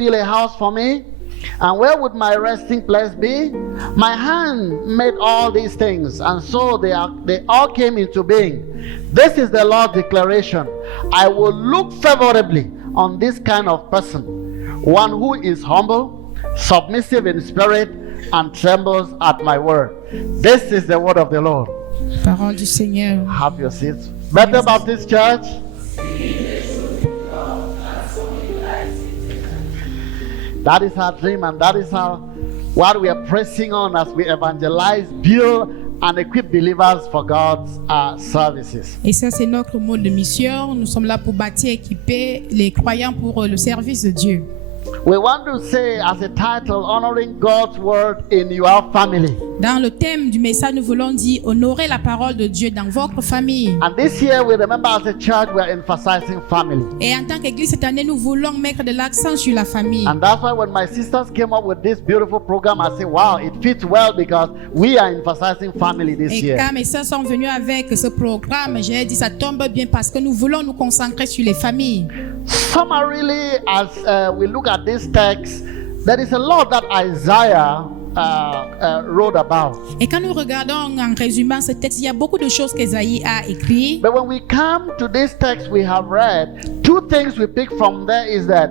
build a house for me? And where would my resting place be? My hand made all these things, and so they all came into being. This is the Lord's declaration. I will look favorably on this kind of person, one who is humble, submissive in spirit, and trembles at my word. This is the word of the Lord. Parole du Seigneur. Have your seats. Bethel Baptist Church. That is our dream, and that is what we are pressing on as we evangelize, build, and equip believers for God's services. Et ça, c'est notre mode de mission. Nous sommes là pour bâtir, équiper les croyants pour le service de Dieu. We want to say as a title, honoring God's word in your family. Dans le thème du message, nous voulons dire honorer la parole de Dieu dans votre famille. And this year, we remember as a church, we are emphasizing family. Et en tant qu'église, cette année, nous voulons mettre de l'accent sur la famille. And that's why when my sisters came up with this beautiful program, I said, wow, it fits well because we are emphasizing family this Et year. quand mes sœurs sont venues avec ce programme, j'ai dit ça tombe bien parce que nous voulons nous concentrer sur les familles. Summarily, as we look at this text, there is a lot that Isaiah wrote about. Et quand nous regardons en résumant ce texte, il y a beaucoup de choses qu'Ésaïe a écrit. But when we come to this text we have read, two things we pick from there is that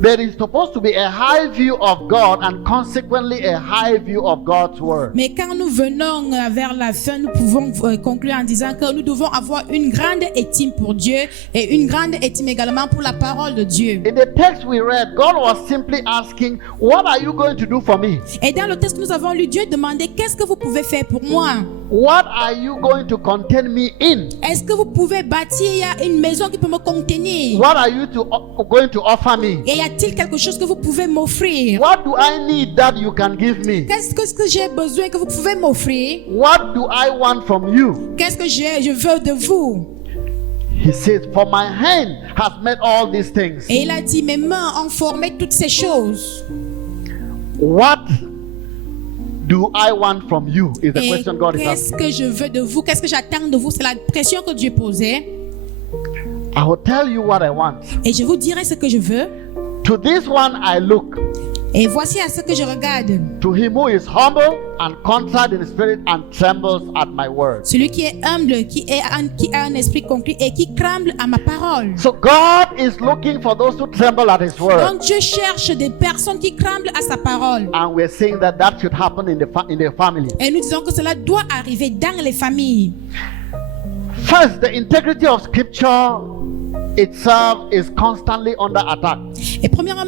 there is supposed to be a high view of God and consequently a high view of God's word. Mais quand nous venons vers la fin, nous pouvons conclure en disant que nous devons avoir une grande estime pour Dieu et une grande estime également pour la parole de Dieu. In the text we read, God was simply asking, what are you going to do for me? Et dans le texte que nous avons lu, Dieu demandait qu'est-ce que vous pouvez faire pour moi? What are you going to contain me in? Est-ce que vous pouvez bâtir une maison qui peut me contenir? What are you going to offer me? Et y a-t-il quelque chose que vous pouvez m'offrir? What do I need that you can give me? Qu'est-ce que j'ai besoin que vous pouvez m'offrir? What do I want from you? Qu'est-ce que je veux de vous? He says, for my hand has made all these things. Et il a dit, mes mains ont formé toutes ces choses. What do I want from you is the Et question God is qu'est-ce asking. que je veux de vous? Qu'est-ce que j'attends de vous? C'est la pression que Dieu posait. I will tell you what I want. Et je vous dirai ce que je veux. To this one I look. Et voici à ce que je regarde. To him who is humble and contrite in spirit and trembles at my word. Celui qui est humble, qui a un esprit concret et qui tremble à ma parole. So God is looking for those who tremble at his word. Donc Dieu cherche des personnes qui tremblent à sa parole. And we're saying that should happen in the family. Et nous disons que cela doit arriver dans les familles. First, the integrity of scripture itself is constantly under attack. Et premièrement,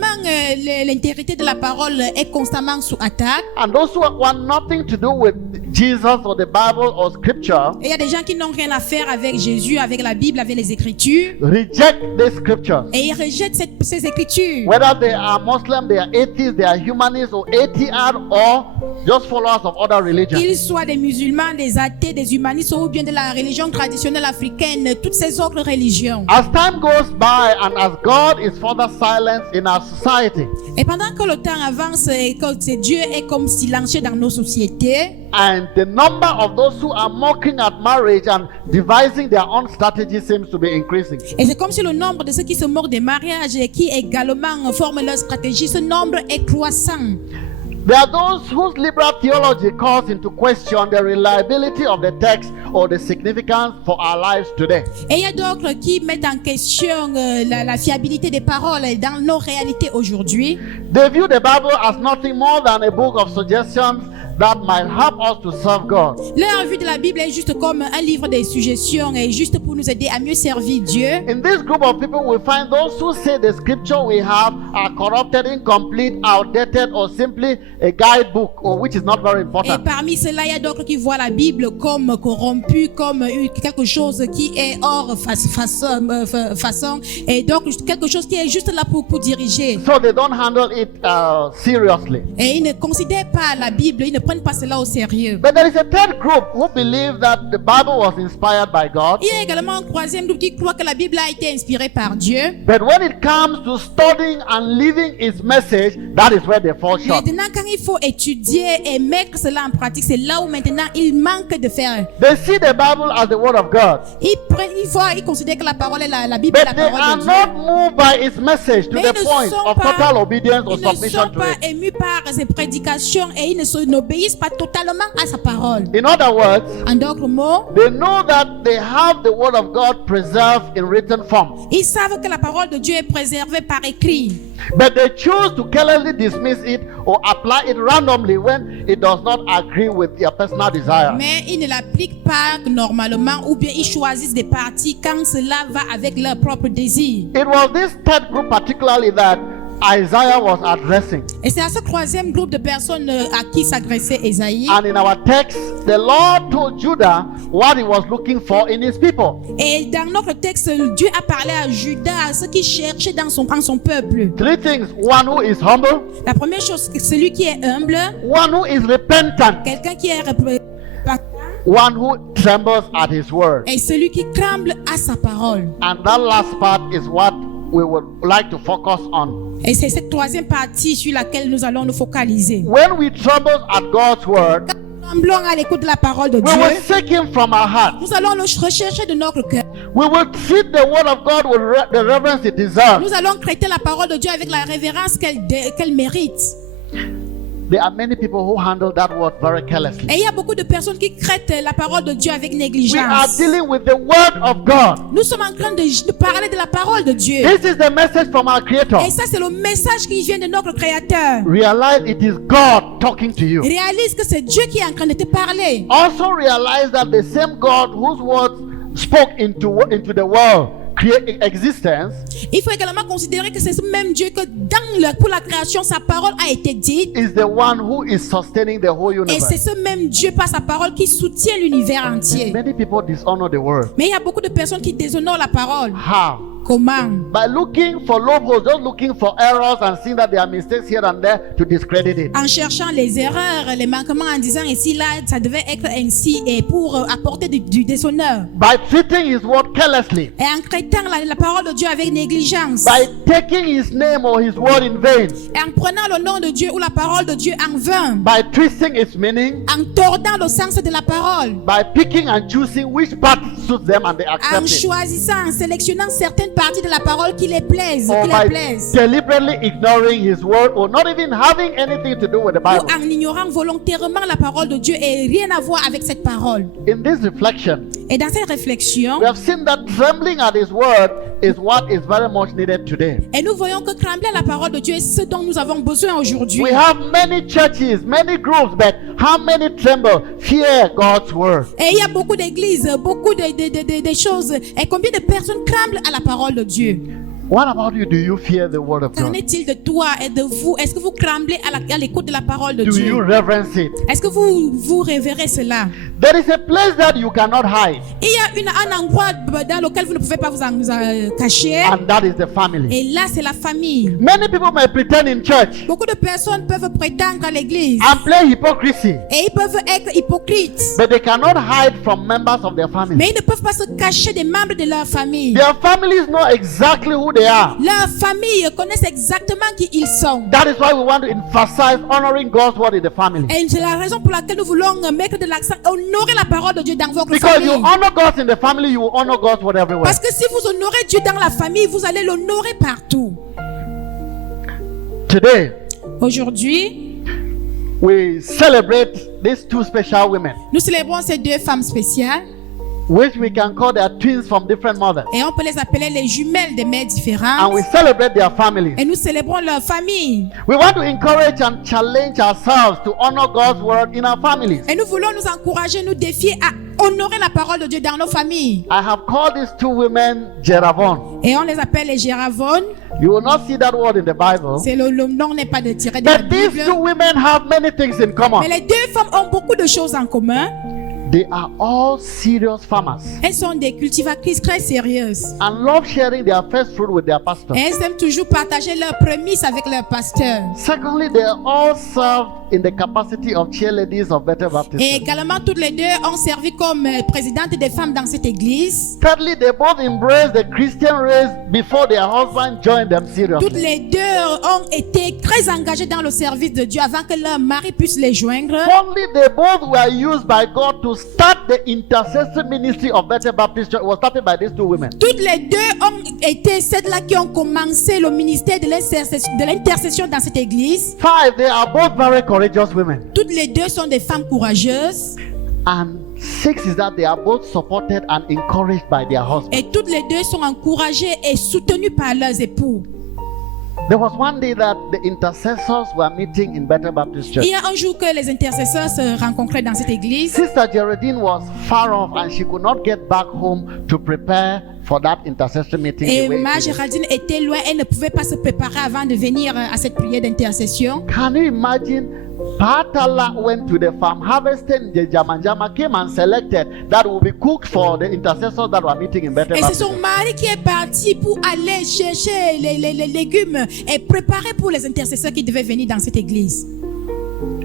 l'intégrité de la parole est constamment sous attaque. And those who want nothing to do with Jesus or the Bible or scripture, Et il y a des gens qui n'ont rien à faire avec Jésus, avec la Bible, avec les Écritures. reject these scriptures. Et ils rejettent ces Écritures. Whether they are Muslim, they are atheists, they are humanists or ATR or just followers of other religions. Qu'ils soient des musulmans, des athées, des humanistes ou bien de la religion traditionnelle africaine, toutes ces autres religions. As time goes by and as God is further silenced in our society, Et pendant que le temps avance et que Dieu est comme silencieux dans nos sociétés, and the number of those who are mocking at marriage and devising their own strategy seems to be increasing. et c'est comme si le nombre de ceux qui se moquent des mariages et qui également forment leur stratégie, ce nombre est croissant. There are those whose liberal theology calls into question the reliability of the text or the significance for our lives today. Et il y a d'autres qui mettent en question la fiabilité des paroles dans nos réalités aujourd'hui. They view the Bible as nothing more than a book of suggestions that might help us to serve God. Leur vue de la Bible est juste comme un livre de suggestions et juste pour nous aider à mieux servir Dieu. In this group of people, we find those who say the scripture we have are corrupted, incomplete, outdated, or simply a guidebook, or which is not very Et important. parmi ceux-là, il y a d'autres qui voient la Bible comme corrompue, comme quelque chose qui est hors façon, et donc quelque chose qui est juste là pour diriger. So they don't handle it seriously. Et ils ne considèrent pas la Bible, ils ne prennent pas cela au sérieux. But there is a third group who believe that the Bible was inspired by God. Il y a également un troisième groupe qui croit que la Bible a été inspirée par Dieu. But when it comes to studying and living its message, that is where they fall short. Maintenant, quand il faut étudier et mettre cela en pratique, c'est là où maintenant il manque de faire. They see the Bible as the Word of God. Ils considèrent que la parole est la Bible est la But they parole are de Dieu. not moved by its message to Mais the ils ne point sont of pas- total obedience or Ils ne submission sont to pas it. émus par ses prédications et ils n'obéissent pas totalement à sa parole. In other words, En d'autres mots, they know that they have the Word of God preserved in written form. ils savent que la parole de Dieu est préservée par écrit. But they choose to carelessly dismiss it or apply it randomly when it does not agree with their personal desire. Mais ils ne l'appliquent pas normalement ou bien ils choisissent des parties quand cela va avec leur propre désir. It was this third group particularly that Isaiah was addressing. Et c'est à ce troisième groupe de personnes à qui s'adressait Ésaïe. And in our text, the Lord told Judah what he was looking for in his people. Et dans notre texte, Dieu a parlé à Judas, ce qu'il cherchait dans son peuple. Three things. One who is humble, La première chose, c'est celui qui est humble, one who is repentant, quelqu'un qui est repentant, one who trembles at his word. et celui qui tremble à sa parole. And that last part is what we would like to focus on. Et c'est cette troisième partie sur laquelle nous allons nous focaliser. When we tremble at God's word, Tremblons à l'écoute de la parole de we Dieu. will seek him from our heart. Nous allons le rechercher de notre cœur. We will treat the word of God with the reverence it deserves. Nous allons traiter la parole de Dieu avec la révérence qu'elle mérite. There are many people who handle that word very carelessly. Et il y a beaucoup de personnes qui traitent la parole de Dieu avec We are négligence. dealing with the word of God. Nous sommes en train de parler de la parole de Dieu. This is the message from our Creator. Et ça, c'est le message qui vient de notre Créateur. Realize it is God talking to you. Réalise que c'est Dieu qui est en train de te parler. Also realize that the same God whose words spoke into the world, create existence, Il faut également considérer que c'est ce même Dieu que pour la création, sa parole a été dite. is the one who is sustaining the whole Et c'est universe. ce même Dieu par sa parole qui soutient l'univers entier. Many people dishonor the word. Mais il y a beaucoup de personnes qui déshonorent la parole. How? Comment? By looking for loopholes, just looking for errors and seeing that there are mistakes here and there to discredit it. En cherchant les erreurs, les manquements, en disant ici, là, ça devait être ainsi, et pour apporter du déshonneur. By treating his word carelessly, Et en traitant la parole de Dieu avec négligence. by taking his name or his word in vain, Et en prenant le nom de Dieu ou la parole de Dieu en vain. by twisting its meaning, En tordant le sens de la parole. by picking and choosing which part suits them and they En accept it, choisissant, en sélectionnant certaines parties de la parole qui les plaisent, or qui leur by plaisent. deliberately ignoring his word or not even having anything to do with the Ou Bible. en ignorant volontairement la parole de Dieu et rien à voir avec cette parole. In this reflection, Et dans cette réflexion, we have seen that trembling at his word is what is very much needed today. et nous voyons que trembler à la parole de Dieu est ce dont nous avons besoin aujourd'hui. We have many churches, many groups, but how many tremble, fear God's word? Et il y a beaucoup d'églises, beaucoup de choses. Et combien de personnes tremblent à la parole de Dieu? What about you? Do you fear the word of Qu'en God? est-il de toi et de vous? Est-ce que vous tremblez à l'écoute de la parole de Do you Dieu? reverence it? Est-ce que vous révérez cela? There is a place that you cannot hide, Il y a un endroit dans lequel vous ne pouvez pas vous cacher. and that is the family. Et là, c'est la famille. Many people may pretend in church Beaucoup de personnes peuvent prétendre à l'église. and play hypocrisy, Et ils peuvent être hypocrites. but they cannot hide from members of their family. Mais ils ne peuvent pas se cacher des membres de leur famille. Their families know exactly who they are. Leur famille connaissent exactement qui ils sont. That is why we want to emphasize honoring God's word in the family. Et c'est la raison pour laquelle nous voulons mettre de l'accent, honorer la parole de Dieu dans votre Because you famille. honor God in the family, you will honor God's word everywhere. Parce que si vous honorez Dieu dans la famille, vous allez l'honorer partout. Today, Aujourd'hui, we celebrate these two special women, nous célébrons ces deux femmes spéciales which we can call their twins from different mothers. et on peut les appeler les jumelles de mères And différentes. we celebrate their families. Et nous célébrons leur famille. We want to encourage and challenge ourselves to honor God's word in our families. Et nous voulons nous encourager, nous défier à honorer la parole de Dieu dans nos familles. I have called these two women Jeravon. Et on les appelle les Géravones. You will not see that word in the Bible. C'est le nom n'est pas de tiré de la But these Bible. two women have many things in Mais common. les deux femmes ont beaucoup de choses en commun. They are all serious farmers Elles sont des cultivatrices très sérieuses. and love sharing their first fruit with their pastor. Et elles aiment toujours partager leurs prémices avec leur pasteur. Secondly, they all serve in the capacity of cheerleaders of Bethel Baptist Et Church. également, toutes les deux ont servi comme présidente des femmes dans cette église. Thirdly, they both embraced the Christian race before their husband joined them Toutes seriously. les deux ont été très engagées dans le service de Dieu avant que leur mari puisse les joindre. Only they both were used by God to start the intercessory ministry of Bethel Baptist Church. It was started by these two women. Toutes les deux ont été celles-là qui ont commencé le ministère de l'intercession dans cette église. 5, they are both very courageous women. Toutes les deux sont des femmes courageuses. And 6 is that they are both supported and encouraged by their husbands. Et toutes les deux sont encouragées et soutenues par leurs époux. There was one day that the intercessors were meeting in Bethel Baptist Church. Il y a un jour que les intercesseurs se rencontraient dans cette église. Sister Geraldine was far off and she could not get back home to prepare for that intercessory meeting. Et the way it Ma is. Géraldine était loin, elle ne pouvait pas se préparer avant de venir à cette prière d'intercession. Can you imagine? Patala went to the farm, harvested the jamanjama, came and selected that will be cooked for the intercessors that were meeting in Bethel Et c'est Baptist son Church. mari qui est parti pour aller chercher les légumes et préparer pour les intercesseurs qui devaient venir dans cette église.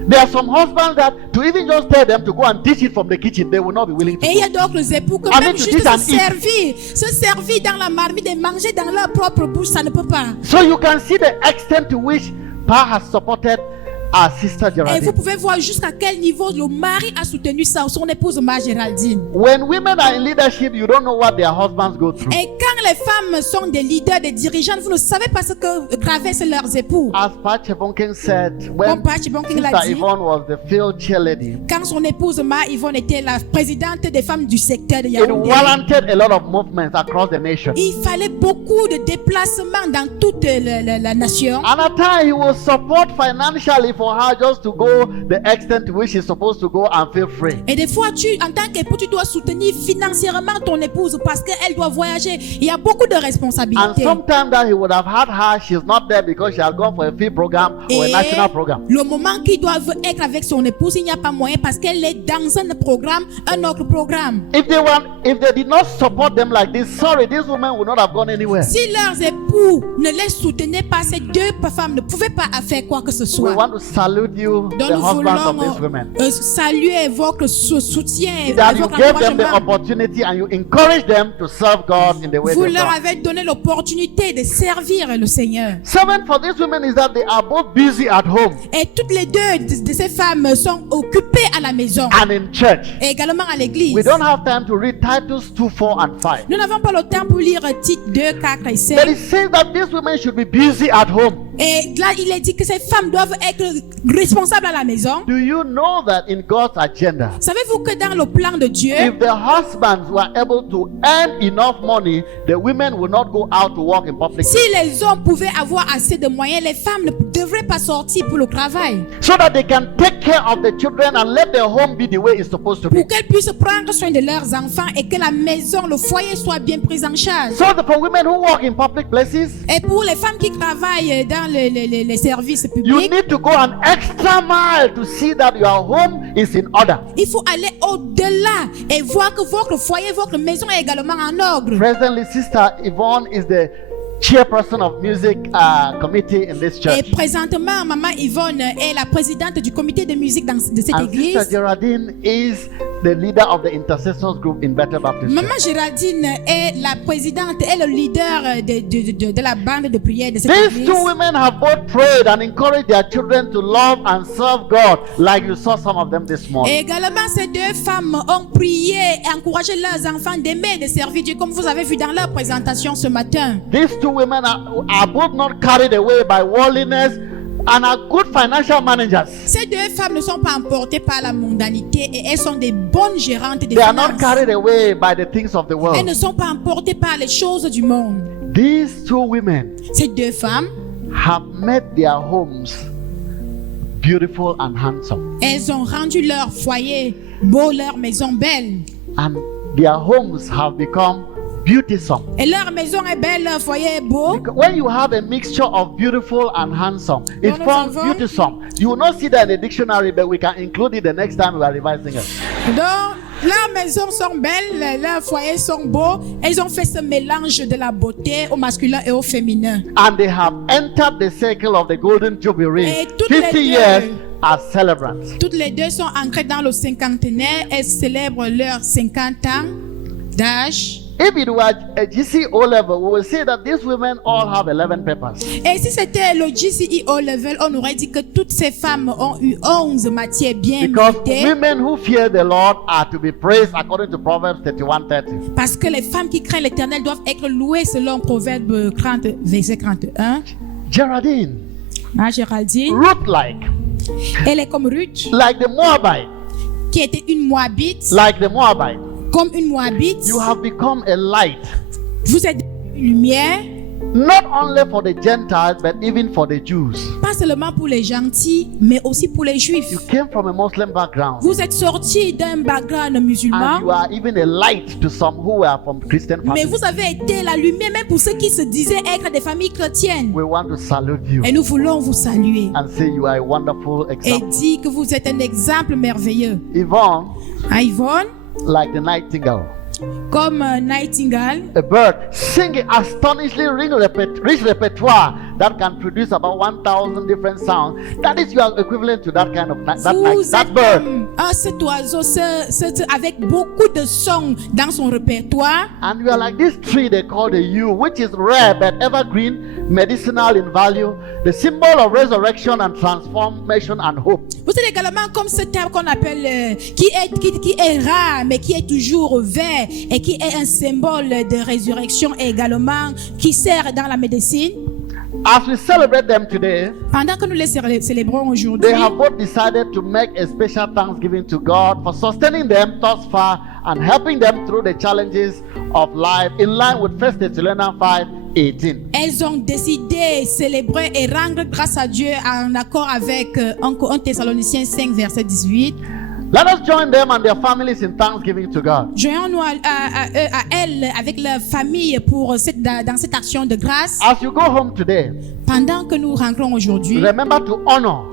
There are some husbands that to even just tell them to go and teach it from the kitchen, they will not be willing to. Et il y go. a d'autres époux que I mean, même to juste teach and se servir dans la marmite et manger dans leur propre bouche, ça ne peut pas. So you can see the extent to which Pa has supported our sister Et vous Geraldine. pouvez voir jusqu'à quel niveau le mari a soutenu son épouse Ma Géraldine. When women are in leadership, you don't know what their husbands go through. Et quand les femmes sont des leaders, des dirigeantes, vous ne savez pas ce que traversent leurs époux. As Pa Chebonkin said, Comme when Pa Chebonkin l'a Sister dit, Yvonne was the field cheerleader, quand son épouse Ma Yvonne était la présidente des femmes du secteur de it Yaoundé, warranted a lot of movements across the nation. il fallait beaucoup de déplacements dans toute la nation. And at times he will support financially for her just to go the extent to which she's supposed to go and feel free. Et des fois, en tant qu'époux, tu dois soutenir financièrement ton épouse parce qu'elle doit voyager. Il y a beaucoup de And responsabilités. sometimes that he would have had her, she's not there because she has gone for a field program or a Et national program. le moment qu'il doit être avec son épouse, il n'y a pas moyen parce qu'elle est dans un programme, un autre programme. If they did not support them like this, sorry, these women would not have gone anywhere. Si leurs époux ne les soutenaient pas, ces deux femmes ne pouvaient pas faire quoi que ce We soit. want to salute you, Donc the nous husbands of voulons these women. saluer votre soutien, That you votre gave them the encouragement. opportunity and you encourage them to serve God in the way Vous they leur love. avez donné l'opportunité de servir le Seigneur. 7 for these women is that they are both busy at home Et toutes les deux de ces femmes sont occupées à la maison and in church. et également à l'église. We don't have time to read Titus 2, 4 and 5. Nous n'avons pas le temps pour lire Tite 2, 4 et 5. But it says that these women should be busy at home. Et là, il est dit que ces femmes doivent être responsables à la maison. Do you know that in God's agenda, Savez-vous que dans le plan de Dieu, if the husbands were able to earn enough money, the women will not go out to work in public si les hommes pouvaient avoir assez de moyens, les femmes ne devraient pas sortir pour le travail. so that they can take care of the children and let their home be the way it's supposed to be. Pour qu'elles puissent prendre soin de leurs enfants et que la maison, le foyer soit bien pris en charge. So for women who work in public places, Et pour les femmes qui travaillent dans les services you publics, need to go an extra mile to see that your home is in order. il faut aller au-delà et voir que votre foyer, votre maison est également en ordre. Presently, Sister Yvonne is the chairperson of music committee in this Et church. présentement, Maman Yvonne est la présidente du comité de musique de cette And Sister église. Geraldine is the leader of the intercessors group in Bethel Baptist Maman Church. Géraldine est la présidente et le leader de la bande de prière de cette These église. two women have both prayed and encouraged their children to love and serve God, like you saw some of them this Et morning. également, ces deux femmes ont prié et encouragé leurs enfants d'aimer et de servir Dieu, comme vous avez vu dans leur présentation ce matin. These two women are both not carried away by worldliness and are good financial managers. Ces deux femmes ne sont pas emportées par la mondanité et elles sont des bonnes gérantes des They are not finances. carried away by the things of the Elles world. ne sont pas emportées par les choses du monde. These two women Ces deux femmes, have made their homes beautiful and handsome, elles ont rendu leur foyer beau, leur maison belle. and their homes have become beautiful. Et leur maison est belle, leur foyer est beau. When you have a mixture of beautiful and handsome, it Nous forms avons- beautiful. You will not see that in the dictionary, but we can include it the next time we are revising it. Donc, Leurs maisons sont belles, leurs foyers sont beaux. Elles ont fait ce mélange de la beauté au masculin et au féminin. And they have entered the circle of the Golden Jubilee. Et toutes les 50 deux- years as celebrants. Toutes les deux sont ancrées dans le cinquantenaire. Elles célèbrent leurs 50 ans d'âge. If it were a GC O level, we will say that these women all have 11 papers. Et si c'était le GCE level, on aurait dit que toutes ces femmes ont eu 11 matières bien Because méritées. women who fear the Lord are to be praised according to Proverbs 31:30. Parce que les femmes qui craignent l'Éternel doivent être louées selon Proverbe 30, verset 31. Geraldine, Ah, Géraldine, Ruth-like, elle est comme Ruth, like the Moabite, qui était une Moabite. like the Moabite. Comme une Moabite, You have become a light, vous êtes une lumière, not only for the Gentiles, but even for the Jews. pas seulement pour les gentils, mais aussi pour les juifs. You came from a Muslim background, Vous êtes sortis d'un background and you musulman, are even a light to some who are from Christian mais families. vous avez été la lumière même pour ceux qui se disaient être des familles chrétiennes. We want to salute you Et nous voulons vous saluer and say you are a wonderful et example. dire que vous êtes un exemple merveilleux. Yvonne, À Yvonne, like the nightingale, comme Nightingale, a bird singing astonishingly rich repertoire that can produce about 1,000 different sounds. That is, you are equivalent to that kind of vous that êtes bird. comme cet oiseau avec beaucoup de sons dans son répertoire. And you are like this tree they call the yew, which is rare but evergreen, medicinal in value, the symbol of resurrection and transformation and hope. Vous êtes également comme cet arbre qu'on appelle, qui est rare, mais qui est toujours vert et qui est un symbole de résurrection et également qui sert dans la médecine. As we celebrate them today, Pendant que nous les célébrons aujourd'hui, they have both decided to make a special thanksgiving to God for sustaining them thus far and helping them through the challenges of life in line with 1 Thessalonians 5:18. elles ont décidé de célébrer et rendre grâce à Dieu en accord avec 1 Thessaloniciens 5, verset 18. Let us join them and their families in thanksgiving to God. Joignons-nous à elles avec leur famille pour dans cette action de grâce. As you go home today, Pendant que nous rentrons aujourd'hui, remember to honor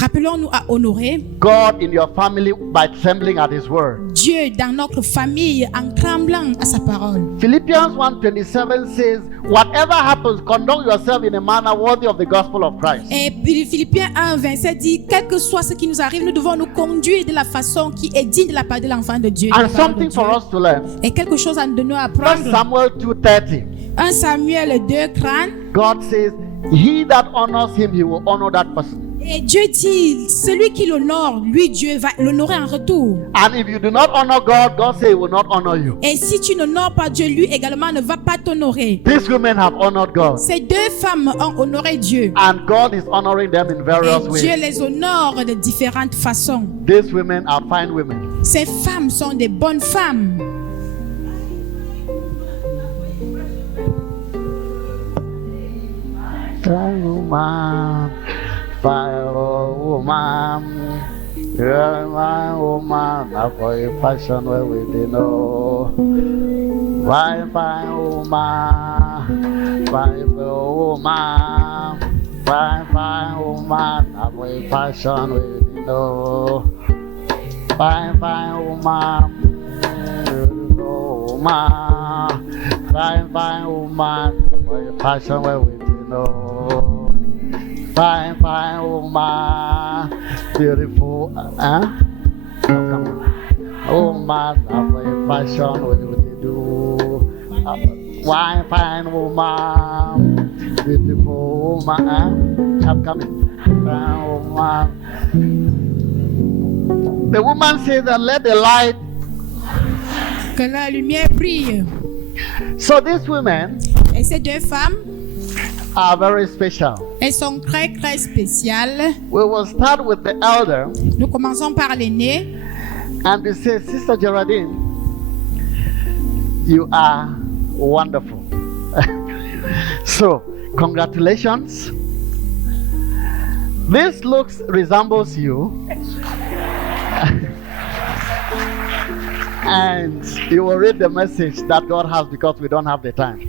rappelons-nous à honorer God in your family by trembling at His word. Dieu dans notre famille en tremblant à sa parole. Philippians 1:27 says, whatever happens, conduct yourself in a manner worthy of the gospel of Christ. Et puis Philippiens 1, 27 dit, quel que soit ce qui nous arrive, nous devons nous conduire de la façon qui est digne de la part de l'enfant de Dieu. de la And parole de something Dieu. for us to learn. Et quelque chose à nous 1 apprendre. Samuel 2:30. 1 Samuel 2, 30. God says, he that honors him, he will honor that person. Et Dieu dit, celui qui l'honore, lui, Dieu va l'honorer en retour. And if you do not honor God, God says he will not honor you. Et si tu n'honores pas Dieu, lui également ne va pas t'honorer. These women have honored God. Ces deux femmes ont honoré Dieu. And God is honoring them in various Et Dieu ways. les honore de différentes façons. These women are fine women. Ces femmes sont des bonnes femmes. Fine woman, fine woman, you're my woman, for a fashion where we didn't know. Fine woman, fine woman, fine woman, for a fashion we didn't know. Fine woman, beautiful woman, fine woman, for a fashion where we didn't know. Fine woman, beautiful, woman, for a fashion where we did do. Fine woman, beautiful woman, I'm coming. Fine woman. The woman says that let the light. Que la lumière brille. So these women Et ces deux femmes, are very special. elles sont très très spéciales. We will start with the elder Nous commençons par l'aînée. and we say, Sister Geraldine, you are wonderful. So, congratulations. This resembles you. And you will read the message that God has because we don't have the time.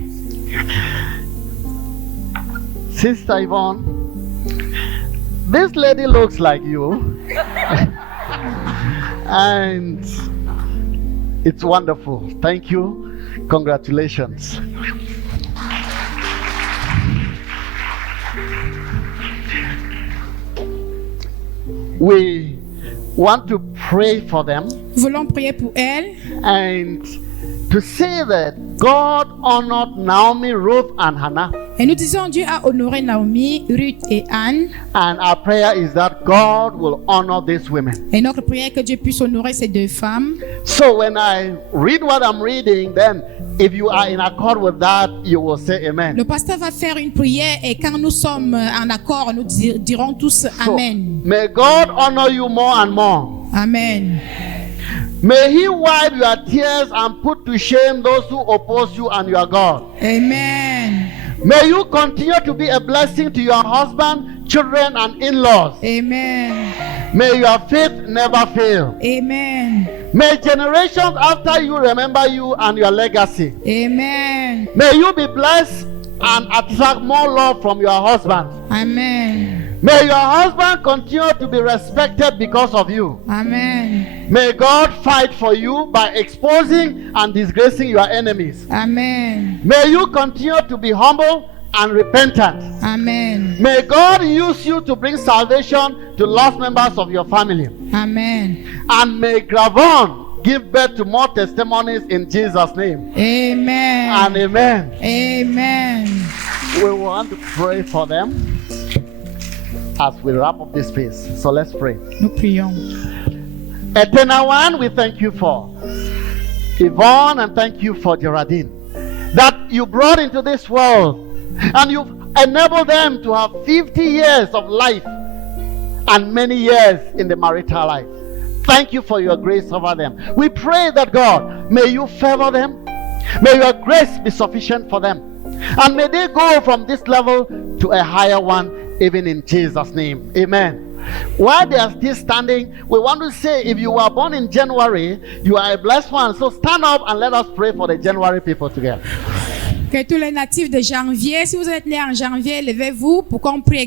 Sister Yvonne, this lady looks like you. And It's wonderful. Thank you. Congratulations. We want to pray for them Nous voulons prier pour elle and to say that God honored Naomi, Ruth, and Hannah. et nous disons Dieu a honoré Naomi, Ruth et Anne. And our prayer is that God will honor these women. Et notre prière est que Dieu puisse honorer ces deux femmes. So when I read what I'm reading, then if you are in accord with that, you will say amen. Le pasteur va faire une prière et quand nous sommes en accord, nous dirons tous So, Amen. may God honor you more and more. Amen. May He wipe your tears and put to shame those who oppose you and your God. Amen. May you continue to be a blessing to your husband, children, and in-laws. Amen. May your faith never fail. Amen. May generations after you remember you and your legacy. Amen. May you be blessed and attract more love from your husband. Amen. May your husband continue to be respected because of you. Amen. May God fight for you by exposing and disgracing your enemies. Amen. May you continue to be humble and repentant. Amen. May God use you to bring salvation to lost members of your family. Amen. And may Gravon give birth to more testimonies in Jesus' name. Amen. And amen. Amen. We want to pray for them as we wrap up this piece. So let's pray. Nous prions. Eternal One, we thank you for Yvonne and thank you for Geraldine that you brought into this world and you've enabled them to have 50 years of life and many years in the marital life. Thank you for your grace over them. We pray that God, may you favor them, may your grace be sufficient for them, and may they go from this level to a higher one, even in Jesus' name. Amen. While they are still standing, we want to say if you were born in January, you are a blessed one. So stand up and let us pray for the January people together. Que tous les natifs de janvier, si vous êtes nés en janvier, levez-vous pour qu'on prie